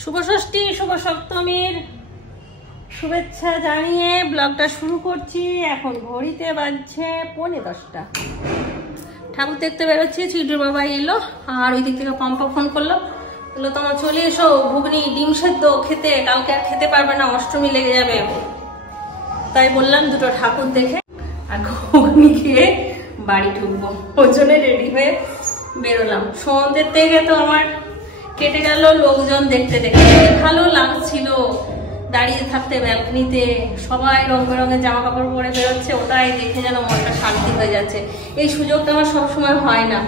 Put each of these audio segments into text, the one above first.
শুভ ষষ্ঠী শুভ সপ্তমীর শুভেচ্ছা জানিয়ে ব্লগটা শুরু করছি। এখন ঘড়িতে বাজছে 9:45। ঠাকুর দেখতে বেরোচ্ছি, চিটুর বাবা এলো আর ওই দিক থেকে পম্পা ফোন করলো, বললো তোমার চলে এসো ঘুগনি ডিম সেদ্ধ খেতে, কালকে আর খেতে পারবে না, অষ্টমী লেগে যাবে। তাই বললাম দুটো ঠাকুর দেখে আর ঘুগনি খেয়ে বাড়ি ঢুকবো, ওই জন্য রেডি হয়ে বেরোলাম। সন্ধ্যের থেকে তো আমার কেটে গেল লোকজন দেখতে দেখতে, ভালো লাগছিল দাঁড়িয়ে থাকতে ব্যালকনিতে, সবাই রং বেরঙের জামা কাপড় পরে বেরোচ্ছে, ওটাই দেখে যেন মনটা শান্তি হয়ে যাচ্ছে। এই সুযোগটা আমার সবসময় হয় না,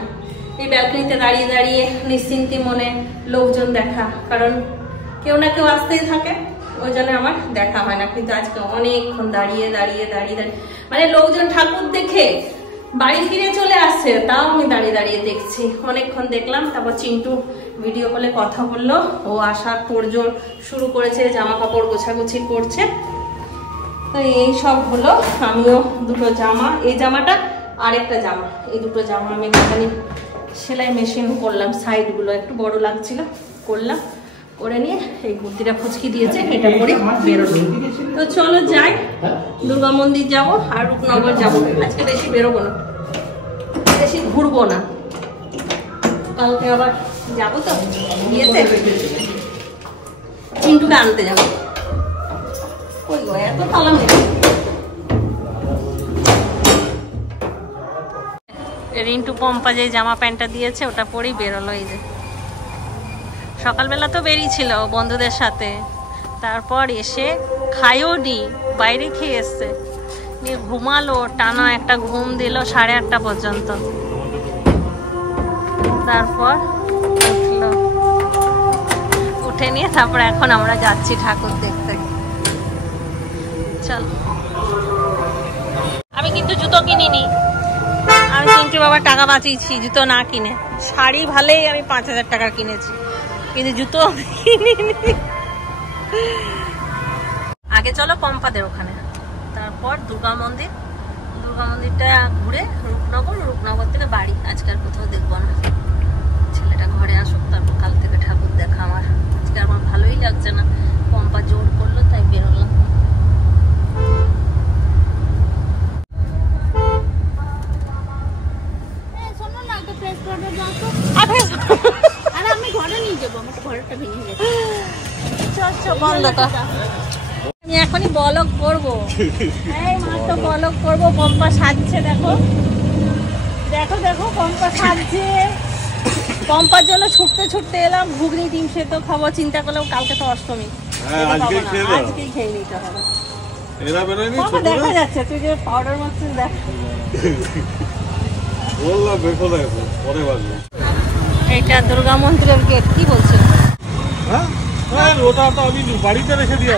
এই ব্যালকনিতে দাঁড়িয়ে দাঁড়িয়ে নিশ্চিন্তি মনে লোকজন দেখা, কারণ কেউ না কেউ আসতেই থাকে, ওই জন্য আমার দেখা হয় না। কিন্তু আজকে অনেকক্ষণ দাঁড়িয়ে দাঁড়িয়ে দাঁড়িয়ে দাঁড়িয়ে মানে লোকজন ঠাকুর দেখে বাড়ি ফিরে চলে আসছে, তাও আমি দাঁড়িয়ে দাঁড়িয়ে দেখছি, অনেকক্ষণ দেখলাম। তারপর চিন্টু ভিডিও কলে কথা বললো, ও আসার তোড়জোড় শুরু করেছে, জামা কাপড় গোছাগুছি করছে। তো এই সব হলো। আমিও দুটো জামা, এই জামাটা আর একটা জামা, এই দুটো জামা আমি একটুখানি সেলাই মেশিন করলাম, সাইডগুলো একটু বড় লাগছিল, করলাম, করে নিয়ে এই কুর্তিটা ফুচকি দিয়েছে, এটা পরে বেরোলো। তো চলো যাই, দুর্গা মন্দির যাবো আর রূপনগর যাবো। আজকে বেশি বেরোবো না, বেশি ঘুরবো না, কালকে আবার যাবো তো বিয়েতে, চিন্টুকে আনতে যাবো। ওই গো এত তালা মেরে রিন্টু পম্পা যে জামা প্যান্টটা দিয়েছে ওটা পরেই বেরোলো। এই যে সকালবেলা তো বেরিয়েছিল বন্ধুদের সাথে, তারপর এসে খাইও নি, বাইরে খেয়ে এসছে, নিয়ে ঘুমালো, টানা একটা ঘুম দিল 8:30 পর্যন্ত, তারপর উঠলো, উঠে নিয়ে তারপর এখন আমরা যাচ্ছি ঠাকুর দেখতে। চল, আমি কিন্তু জুতো কিনিনি, আমি চিন্টু বাবার টাকা বাঁচিয়েছি জুতো না কিনে। শাড়ি ভালোই আমি 5000 টাকার কিনেছি, কিন্তু জুতো কিনিনি। আগে চলো পম্পাদের ওখানে, তারপর দুর্গা মন্দির, দুর্গা মন্দিরটা ঘুরে রূপনগর, রূপনগর থেকে বাড়ি। আজকে আর কোথাও দেখবো না, ছেলেটা ঘরে আসুক, তারপর কাল থেকে ঠাকুর দেখা। আমার আজকে আমার ভালোই লাগছে না, পম্পা জোর করলো তাই বেরোলাম। আমি এখনই ব্লগ করবো, এই মাত্র ব্লগ করবো। পম্পা সাজছে, দেখো দেখো দেখো, পম্পা সাজছে। পম্পার জন্য ছুটতে ছুটতে এলাম, ঘুগনি ডিম সেদ্ধ খাবো, চিন্তা করলাম কালকে তো অষ্টমী, আজকেই খেয়ে নিতে হবে। দেখা যাচ্ছে তুই যে পাউডার মারছিস, দেখ। এইটা দুর্গা মন্দিরের গেট, কি বলছেন? হ্যাঁ, ওটা তো আমি বাড়িতে রেখে দিয়ে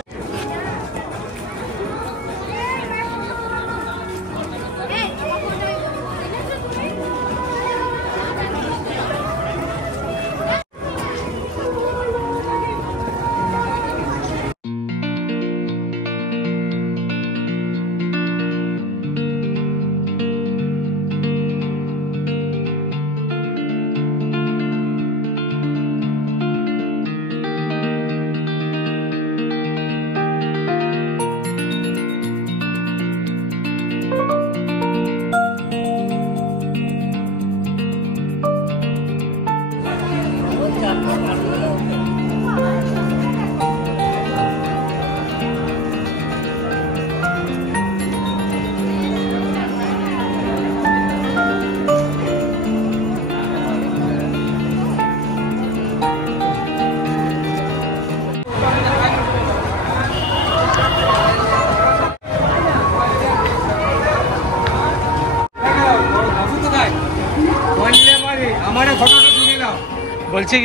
বলছি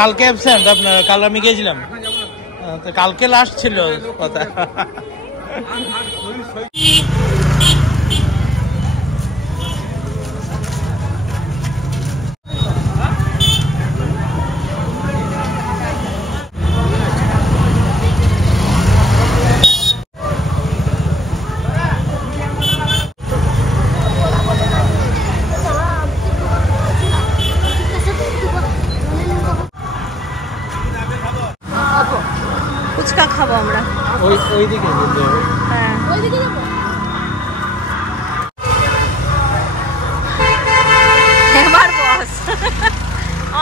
কালকে অ্যাবসেন্ট আপনার? কাল আমি গিয়েছিলাম, তো কালকে লাস্ট ছিল কথা। ফুচকা খাবো আমরা। ওই দিকে যেতে হবে। হ্যাঁ ওইদিকে যাবো। এবার বস,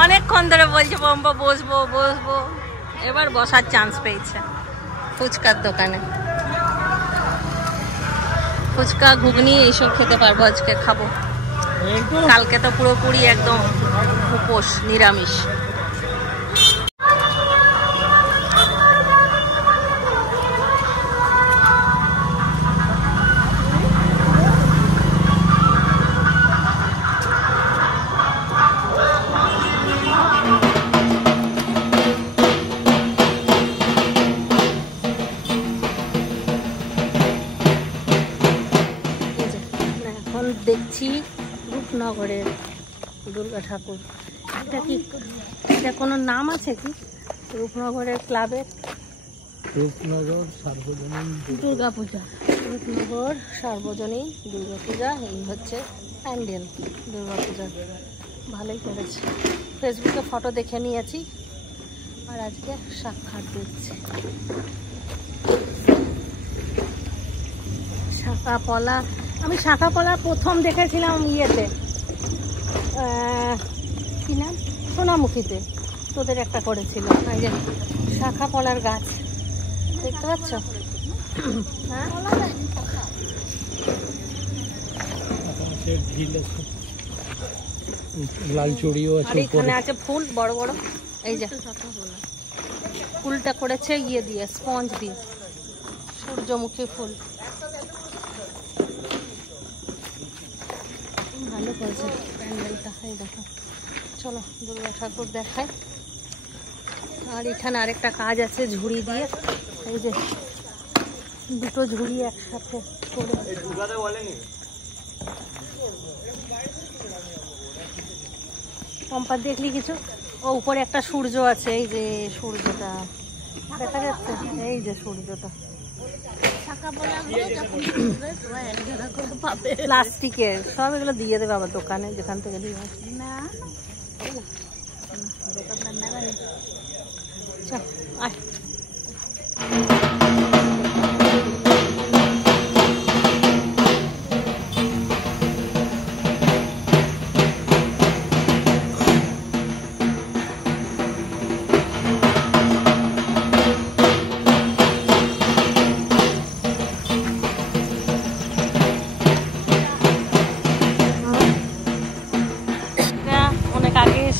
অনেকক্ষণ ধরে বলছে পম্পা বসবো বসবো, এবার বসার চান্স পেয়েছে ফুচকার দোকানে। ফুচকা ঘুগনি এইসব খেতে পারবো, আজকে খাবো। কালকে তো পুরোপুরি একদম উপোস, নিরামিষ। এখন দেখছি রূপনগরের দুর্গা ঠাকুর। এটা কি, এটা কোনো নাম আছে কি রূপনগরের ক্লাবের? রূপনগর সার্বজনীন দুর্গা পূজা, রূপনগর সার্বজনীন দুর্গা পূজা, এই হচ্ছে প্যান্ডেল দুর্গা পূজা। ভালোই করেছে। ফেসবুকে ফটো দেখে নিয়েছি আর আজকে সাক্ষাৎ দেখছি। শাখা পলা, আমি শাখা পলা প্রথম দেখেছিলাম ইয়েতে, কি নাম, সোনামুখীতে তোদের একটা করেছিল। এই যে শাখা পলার গাছ দেখতে পাচ্ছ? হ্যাঁ লাল চুড়িও আছে, এখানে আছে ফুল বড় বড়। এই যে ফুলটা করেছে ইয়ে দিয়ে, স্পঞ্জ দিয়ে, সূর্যমুখী ফুল। ভালো করেছে প্যান্ডেলটা। এই দেখো, চলো দুর্গা ঠাকুর দেখায়। আর এখানে আরেকটা কাজ আছে ঝুড়ি দিয়ে, এই যে দুটো ঝুড়ি একসাথে করে। পম্পা দেখলি কিছু? ও উপরে একটা সূর্য আছে, এই যে সূর্যটা দেখা যাচ্ছে, এই যে সূর্যটা প্লাস্টিকের সব, এগুলো দিয়ে দেবে আবার দোকানে, যেখান থেকে দিয়ে না। আয়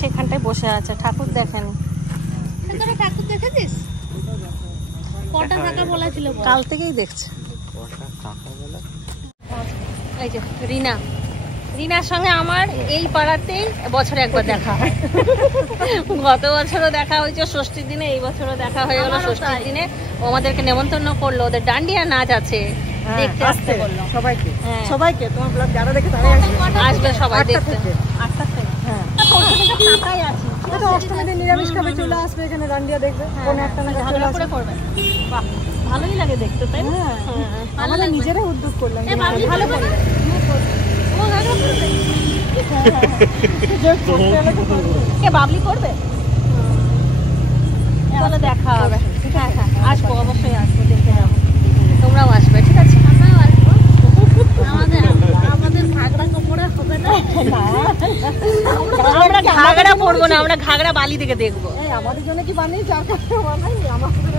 সেখানটায় বসে আছে, ঠাকুর দেখেনি। ঠাকুর দেখেছিস? কটা টাকা বলা ছিল? কাল থেকেই দেখছে। এই যে রিনা, রিনার সঙ্গে আমার এই পাড়াতেই বছরে একবার দেখা হয়। গত বছরও দেখা হয়েছে ষষ্ঠীর দিনে, এই বছরও দেখা হয়ে গেল ষষ্ঠীর দিনে। ও আমাদেরকে নেমন্তন্ন করলো, ওদের ডান্ডিয়া নাচ আছে, দেখতে আসতে বললো সবাইকে। সবাইকে তোমার ব্লগ যারা দেখে তারাই আসবে, সবাই দেখতে। 8টা থেকে হ্যাঁ, ফাঁকাই আছি। এটা অষ্টমীতে নিরামিষ খাবে, চলে আসবে এখানে ডান্ডিয়া দেখবে। কোন একটা না ঝামেলা করে করবে। বাহ, ভালোই লাগে দেখতে, তাই না? আমাদের নিজেরাই উদ্যোগ করলাম, ভালো করে। কে বাবলি করবে? চলো দেখা হবে। হ্যাঁ হ্যাঁ, আসবো, অবশ্যই আসবো, দেখতে যাবো। তোমরাও আসবে, ঠিক আছে? আমরাও আসবো। আমাদের ঘাগড়া কাপড়ে হবে না, আমরা ঘাগড়া পরবো না, আমরা ঘাগড়া বালি থেকে দেখবো। আমাদের জন্য কি বানিয়েছি? আর কাছে বানাই আমাদের।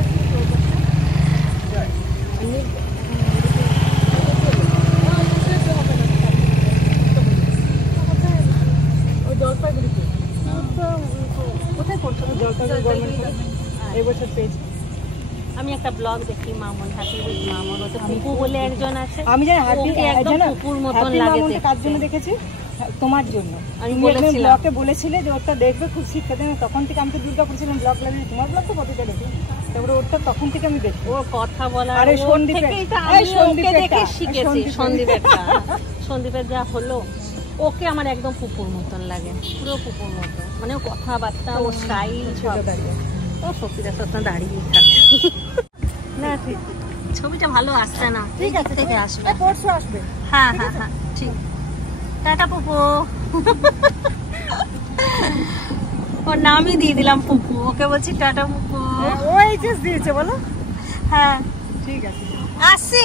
আমি একটা ব্লগ দেখি, মামন, হ্যাপি উইথ মামন, ওতে পুপু বলে একজন আছে। আমি জানি হ্যাপি একজন পুপুর মতন লাগে দেখতে। কার জন্য দেখেছি? তোমার জন্য। আমি বলেছিলাম, ব্লগে বলেছিলে যে ওটা দেখবে, খুব শিক্ষা দেবে। তখন থেকে আমি তো দুর্গাপুর ছিলাম, ব্লগ লাগে, তোমার ব্লগ তো কতটা দেখি, তারপরে ওটা তখন থেকে আমি দেখি। ও কথা বলা, আরে সন্দীপের দেখে শিখেছি। সন্দীপের যা হলো, ওকে আমার একদম পুপুর মতন লাগে, পুরো পুপুর মতন, মানে ও কথাবার্তা, ও স্টাইল ছোট থাকে। ও সত্যিটা সত্যি দাঁড়িয়ে থাকে না, ঠিক ছবিটা ভালো আসছে না। ঠিক আছে, থেকে আসবে, পরশু আসবে। হ্যাঁ হ্যাঁ হ্যাঁ, ঠিক। টাটা পুপু। ওর নামই দিয়ে দিলাম পুপু, ওকে বলছি টাটা পুপু। ও এইচএস দিয়েছে বলো। হ্যাঁ ঠিক আছে আসছি।